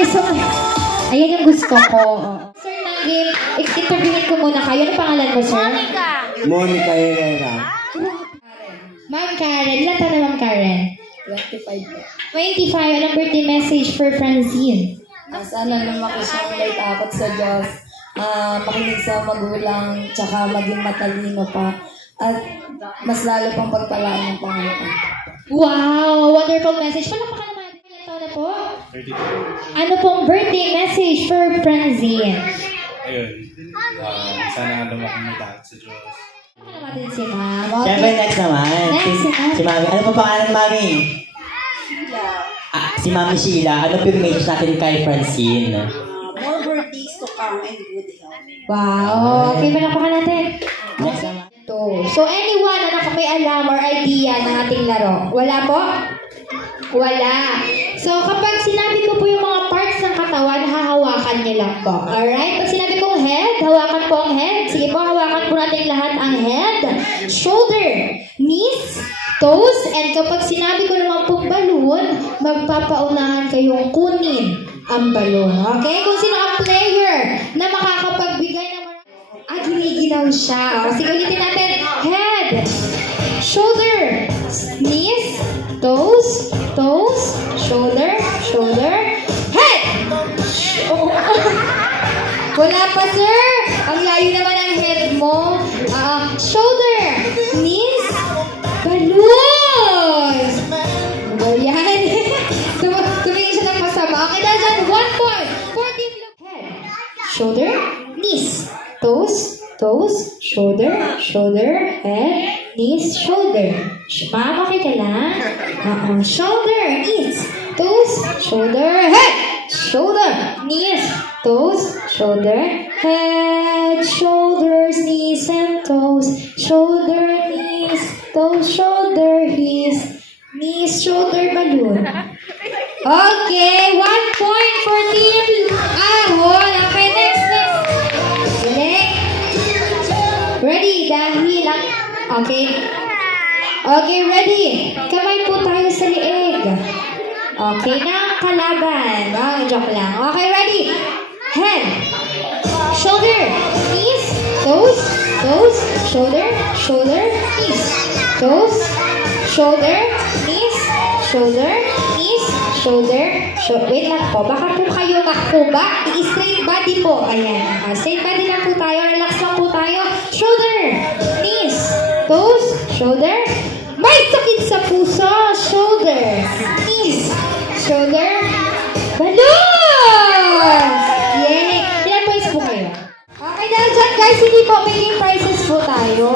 you so much. Ayan yung gusto ko. Sir Nagin, interviewin ko muna kayo. Ano pangalan mo, sir? Monica Herrera. Ma'am Karen. Ilan taon na Ma'am Karen? 25 po. 25. Anong birthday message for Francine? Sana lumaki siyang may takot sa Diyos. Makinig sa magulang, tsaka maging matalino pa. At mas lalo pang pagpalaan ng Panginoon. Wow! Wonderful message. Palakpakan naman. Ilan taon na po? 32. Ano pong birthday message for Francine? Ayun. Sana lumaki may takot sa Diyos. Ano natin si Ma'am? Siyempre, next naman. Si Mami. Ano pa pangalan, Mami? Sheila. Si Mami Sheila. Ano po yung message natin kay Francine? More birthdays to come and good health. Wow! Okay, palakpakan natin. Next naman. So, anyone na may alam or idea ng ating laro? Wala po? Wala. So, kapag sinabi ko po yung mga parts ng katawan, hahawakan niyo lang po. Alright? Pag sinabi kong head, hawakan po ang head. Sige po, hawakan po natin lahat ang head, shoulder, knees, toes, and kapag sinabi ko naman pong balloon, magpapaunahan kayong kunin ang balloon. Okay? Kung sino ang player na makakapagbigay ng giniginaw siya. O, sige, ulitin natin. Head, shoulder, knees, toes, shoulder, head! Wala pa, sir. Ang layo naman ang head mo. Shoulder, knees, balloon. Ayan. Tumingin siya ng masama. Okay, dahil dyan, 1 point. 14 head, shoulder, knees, toes, shoulder, head, knees, shoulder. Ma'am, okay ka lang? Shoulder, knees, toes, shoulder, head, shoulder, knees, toes, shoulder, head, shoulders, knees, and toes, shoulder, knees, toes, shoulder, knees, shoulder, balloon. Okay, 1 point for team Ahon. Okay, next. Ready? Dahil lang. Okay, ready? Kamay po tayo sa liig. Okay na, kalaban. Joke lang. Okay, ready? Head, shoulder, knees, toes, shoulder, knees, toes, shoulder, knees, shoulder. Wait lang po. Baka po kayo makuba. I-straight body po. Ayan. Straight body lang po tayo. Relax lang po tayo. Shoulder, knees, toes, shoulder. May sakit sa puso. Shoulder, knees, shoulder, balloon! Yay! Ilan points po kayo? Okay, dahil dyan guys, hindi po, may prizes po tayo.